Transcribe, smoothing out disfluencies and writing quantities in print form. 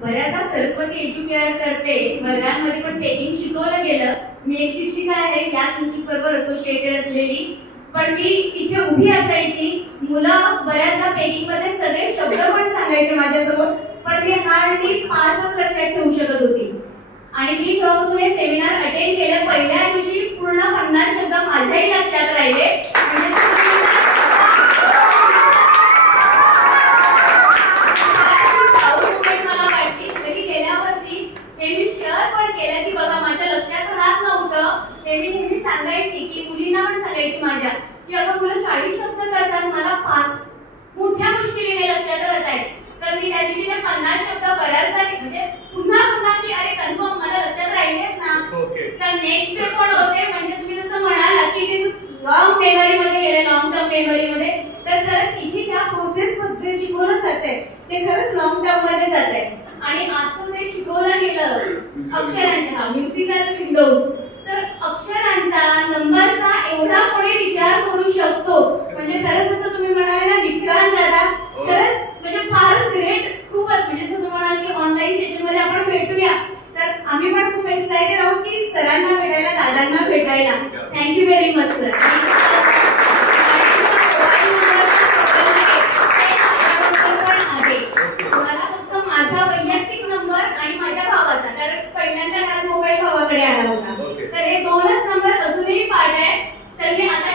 बऱ्याचदा सरस्वती एज्युकेअर तर्फे वर्गांमध्ये पण पेकिंग शिकवलं गेलं. मी एक शिक्षिका आहे, याच इन्स्टिट्यूट बरोबर असोसिएटेड असलेली. पण मी इथे उभी असायची, मुलं बऱ्याचदा पेकिंग मध्ये सगळे शब्द पण सांगायचे माझ्यासमोर, पण मी हार्डली 5च लक्षात ठेवू शकत होती. आणि मी जेव्हापासून हे सेमिनार अटेंड केलं, पहिल्या दिवशी पूर्ण 50 शब्द माझ्याही लक्षात राहिले. मी नेहमी सांगायची की मुलींना पण सांगायची माझ्या की अगं मुलं 40 शब्द करतात, मला 5 मोठ्या मुश्किलीने लक्षात राहत आहेत. तर मी त्या दिवशी ते 50 शब्द बऱ्याचदा म्हणजे पुन्हा पुन्हा की अरे कन्फर्म मला लक्षात राहिलेत ना. तर नेक्स्ट डे पण होते, म्हणजे तुम्ही जसं म्हणाला की ते लॉंग मेमरी मध्ये गेले, लॉंग टर्म मेमरी मध्ये. तर खरंच इथे ज्या प्रोसेस मध्ये शिकवलं जातंय ते खरंच लॉंग टर्म मध्ये जातंय. आणि आजचं जे शिकवलं गेलं अक्षरांच्या म्युझिकल विंडोज, तर अक्षरांचा नंबरचा एवढा कोणी विचार करू शकतो म्हणजे खरंच जसं तुम्ही म्हणाले ना विक्रांत दादा, खरंच म्हणजे फारच ग्रेट. खूपच म्हणजे जसं तुम्ही म्हणाल की ऑनलाईन सेशन मध्ये आपण भेटूया, तर आम्ही पण खूप एक्साइटेड आहोत की सरांना भेटायला, दादांना भेटायला. Thank you very much sir. मला फक्त माझा वैयक्तिक नंबर आणि माझ्या भावाचा, कारण पहिल्यांदा मला मोबाईल भावाकडे आला होता, तर हे 2च नंबर अजूनही पाठ आहे. तर मी आता